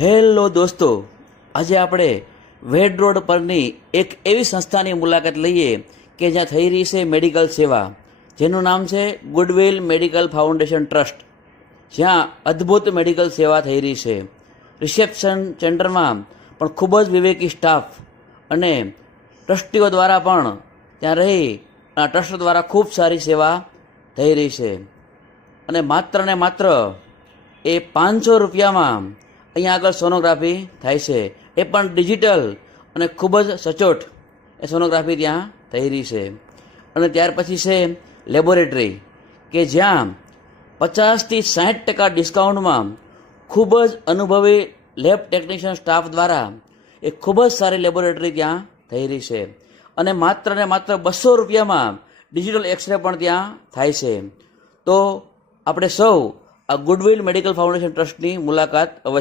Hello દોસ્તો, આજે આપણે વેડ રોડ પરની એક એવી સંસ્થાની મુલાકાત લઈએ કે જ્યાં થઈ રહી છે મેડિકલ સેવા, જેનું નામ છે ગુડવિલ મેડિકલ ફાઉન્ડેશન ટ્રસ્ટ, જ્યાં અદ્ભુત મેડિકલ સેવા થઈ રહી છે. રિસેપ્શન સેન્ટરમાં પણ ખૂબ જ વિવેકી સ્ટાફ અને ટ્રસ્ટીઓ દ્વારા પણ ત્યાં રહી આ ટ્રસ્ટ દ્વારા ખૂબ સારી સેવા થઈ રહી છે. અને માત્ર ને માત્ર એ 500 રૂપિયામાં અહીંયા આગળ સોનોગ્રાફી થાય છે, એ પણ ડિજિટલ અને ખૂબ જ સચોટ એ સોનોગ્રાફી ત્યાં થઈ રહી છે. અને ત્યાર પછી છે લેબોરેટરી, કે જ્યાં 50થી 60% ડિસ્કાઉન્ટમાં ખૂબ જ અનુભવી લેબ ટેકનિશિયન સ્ટાફ દ્વારા એ ખૂબ જ સારી લેબોરેટરી ત્યાં થઈ રહી છે. અને માત્ર ને માત્ર 200 રૂપિયામાં ડિજિટલ એક્સરે પણ ત્યાં થાય છે. તો આપણે સૌ આ ગુડવિલ મેડિકલ ફાઉન્ડેશન ટ્રસ્ટની મુલાકાત અવશ્ય